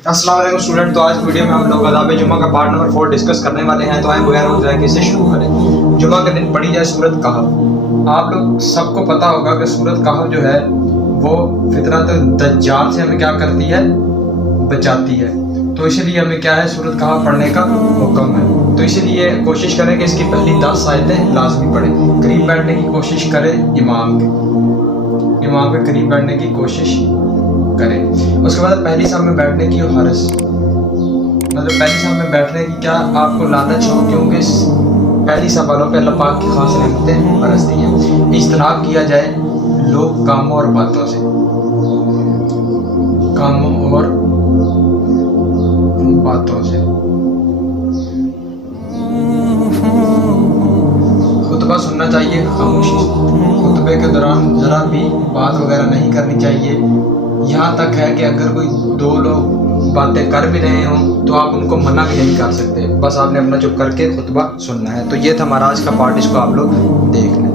अस्सलाम वालेकुम स्टूडेंट। तो आज की वीडियो में हम लोग आदाब जुमा का पार्ट नंबर 4 डिस्कस करने वाले हैं। तो आए बगैर हो जाए किससे शुरू करें। जुमा के दिन पढ़ी जाए सूरत कहफ। आप लोग सबको पता होगा कि सूरत कहफ जो है वो फितरत दज्जाल से हमें क्या करती है, बचाती है। तो इसलिए हमें क्या है, सूरत कहफ पढ़ने का हुक्म है। तो इसलिए कोशिश करें कि इसकी पहली 10 आयतें लाजमी पढ़ें। करीब बैठने की कोशिश करें, इमाम के करीब बैठने की कोशिश करें। उसके बाद पहली साहब में बैठने की हरस, मतलब पहली साहब में बैठने की क्या आपको लालच हो, क्योंकि पहली साहब वालों पे अल्लाह पाक की खास रहमतें बरसती हैं। इज्तनाब किया जाए लोग कामों और बातों से, खुतबा सुनना चाहिए खामोशी से। खुतबे के दौरान ज़रा भी बात वगैरह नहीं करनी चाहिए। यहाँ तक है कि अगर कोई दो लोग बातें कर भी रहे हों तो आप उनको मना भी नहीं कर सकते, बस आपने अपना चुप करके खुतबा सुनना है। तो ये था हमारा आज का पार्ट, इसको आप लोग देख लें।